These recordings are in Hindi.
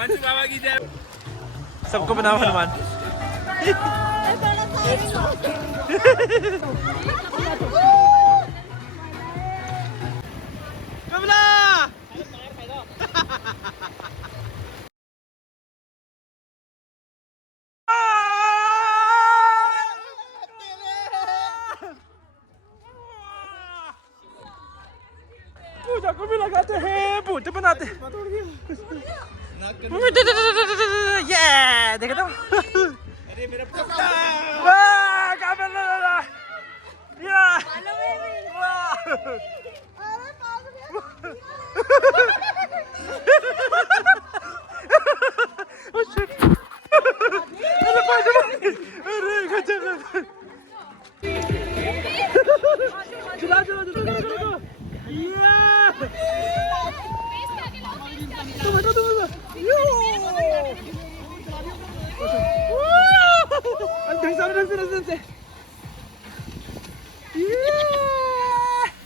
हिमांशु बाबा की जय। सबको बनाओ हनुमान। कमला पूजा को भी लगाते हैं, पूजा बनाते हैं। ये देखो तो। अरे मेरा क्या बन रहा है? या अरे गजब। चला चला चला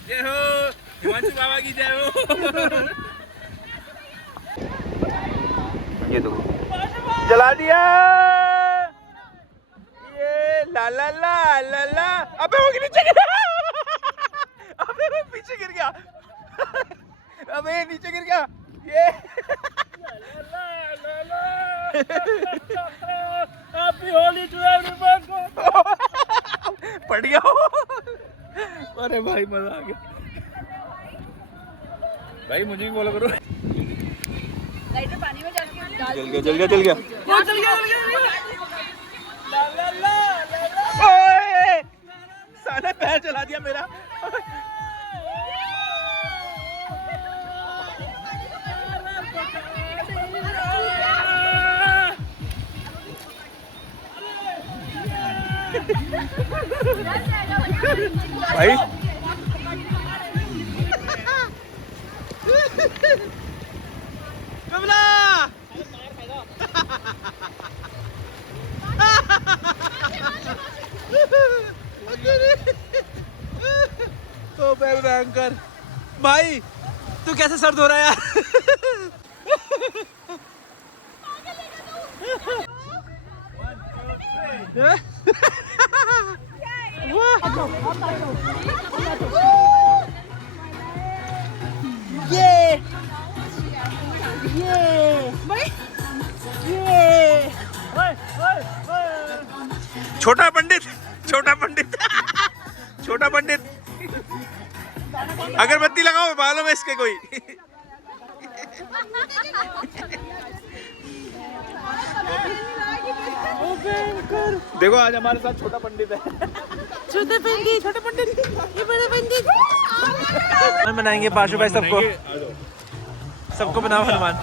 जय हो हिमांशु बाबा की जय हो। ये तो जला दिया। ये ला ला ला ला ला। अबे वो नीचे गिर गया। अबे वो पीछे गिर गया। अबे नीचे गिर गया। ये हैप्पी होली टू एवरीवन। पड़ गया। अरे भाई मजा आ गया। भाई मुझे भी बोला करो। लाइटर पानी में डाल के जल गया जल गया जल गया। चल गया ला ला ला ला। ओए साले पैर चला दिया मेरा। भाई कमला तो भयंकर। भाई तू कैसे सर्द हो रहा है यार? छोटा पंडित छोटा पंडित छोटा पंडित अगरबत्ती लगाओ बालों में इसके कोई। देखो आज हमारे साथ छोटा पंडित है। छोटा पंडित छोटा पंडित ये बड़ा पंडित। बनाएंगे पाशु भाई सबको सबको बनाओ हनुमान।